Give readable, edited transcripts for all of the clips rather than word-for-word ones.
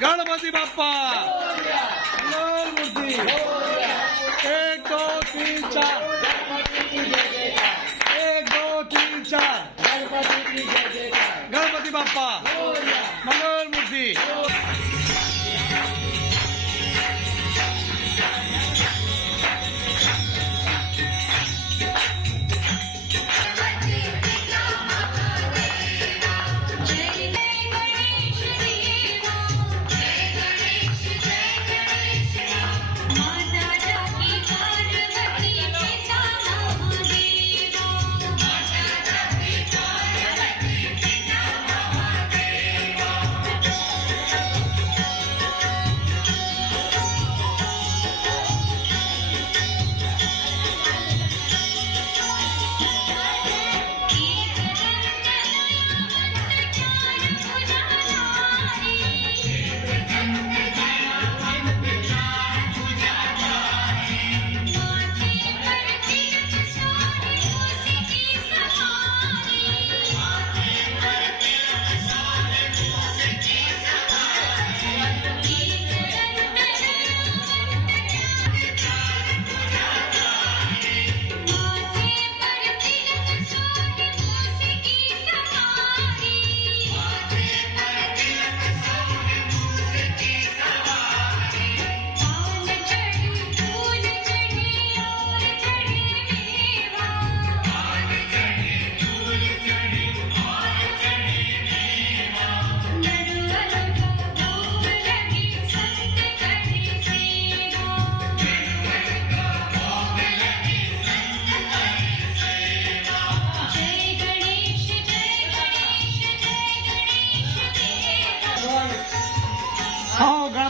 गणपति बाप्पा मूर्ति 1 2 3 4 1 2 3 4 गणपति बाप्पा मंगल मूर्ति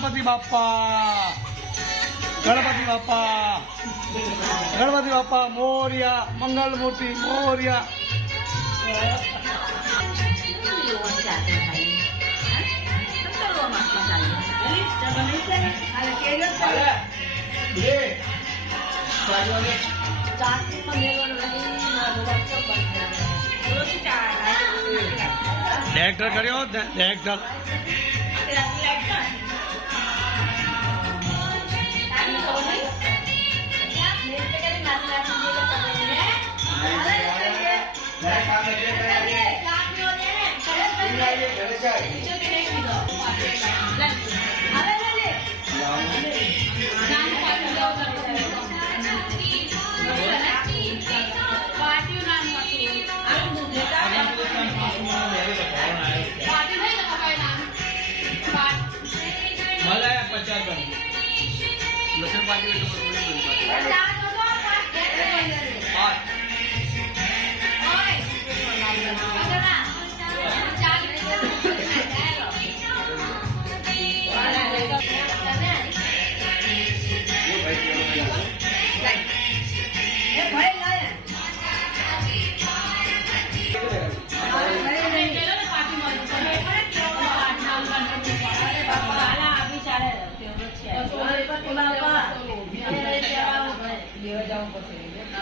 गणपति बाप्पा गणपति बाप्पा गणपति बाप्पा मोरिया मंगल मूर्ति Moriya director करियो director लसन party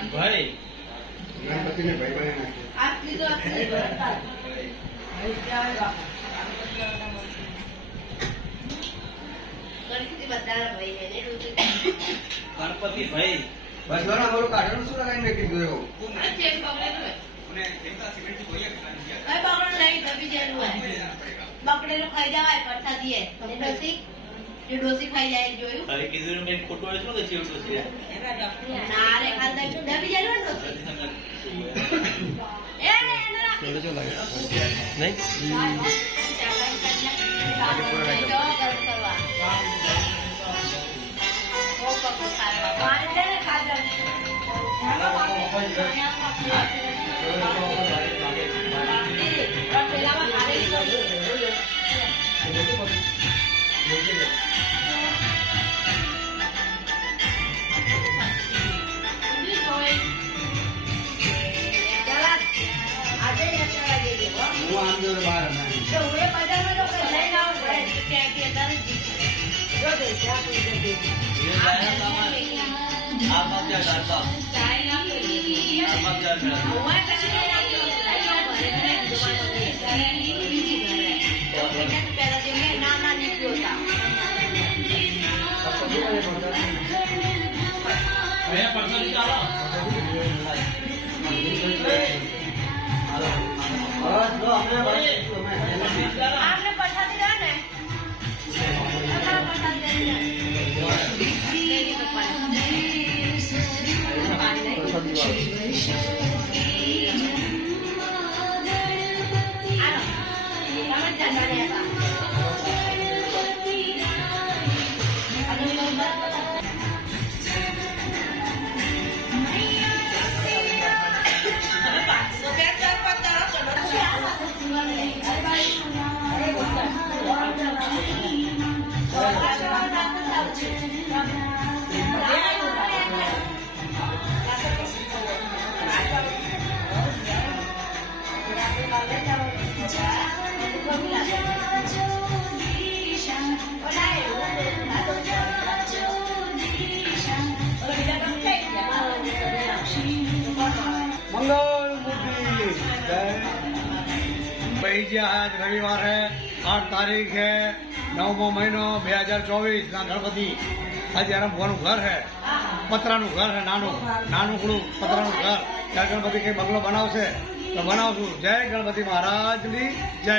भाई गणपति ने भाई भाई गणपति भाई बस वाला बोलो काढून सुद्धा काही नाही किती हो चेक पकड़े तो ने एकदा सिमेंट की गोलियां खा लिया भाई पकड़ नहीं तभी जेल हुआ पकड़े लो खाई जाए प्रसादी है डोसी जो डोसी खाई जाए જોયું અરે કીધું મેં ફોટો આયો તો ચેવ ડોસી ના રે ખાતા છું ડબી જાય ને ડોસી એ એના ચલો ચલો નહીં આગે પૂરા નહીં કરવા ઓ પકો ખાવા મારે છે ને ખાજા પેલામાં ખાલી આજે आपने प्रसादी रहा ने मंगल मूर्ति जय। आज रविवार है, 8 तारीख है, 9मो महीनो 2024 ना गणपति आज रमવાનું घर है, પતરાનું ઘર है, નાનું પતરાનું ઘર. ત્યાં ગણપતિ કઈ બંગલો બનાવશે તો બનાવશું. જય ગણપતિ મહારાજની જય.